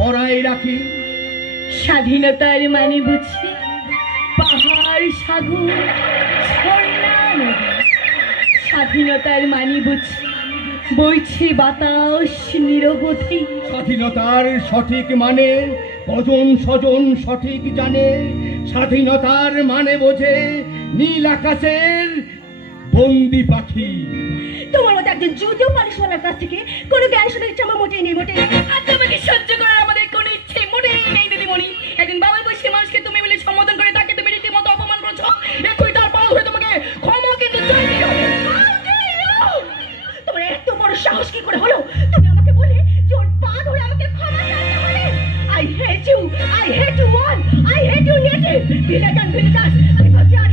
পড়ায় রাখি। স্বাধীনতার মানে বুঝি পাহাড় সাগর ঝর্ণা নদী। স্বাধীনতার মানে বুঝি বইছে বাতাস নিরবধি। স্বাধীনতার সঠিক মানে কজন স্বজন সঠিক জানে। স্বাধীনতার মানে বোঝে নীল আকাশের বন্দি পাখি। তোমার মতো একজন যদিও মানুষওয়ালার কাছ থেকে কোনো জ্ঞান শোনার ইচ্ছা আমার মোটেই নেই, মোটেই নেই। আর তোমাকে সহ্য করার আমাদের কোনো ইচ্ছে মোটেই নেই দিদিমণি। একদিন বাবার বয়সী মানুষকে তুমি বলে সম্বোধন করে তাকে তুমি রীতিমতো অপমান করেছো। এখনই তার পাল হয়ে তোমাকে ক্ষমা কিন্তু চাইতেই হবে। তোমার এত বড় সাহস কি করে হলো তুমি আমাকে বলে যে ওর পা ধরে আমাকে ক্ষমা চাইতে বলে? I hate you all, I hate you native, villain and villainous. আমি ভাবছি আর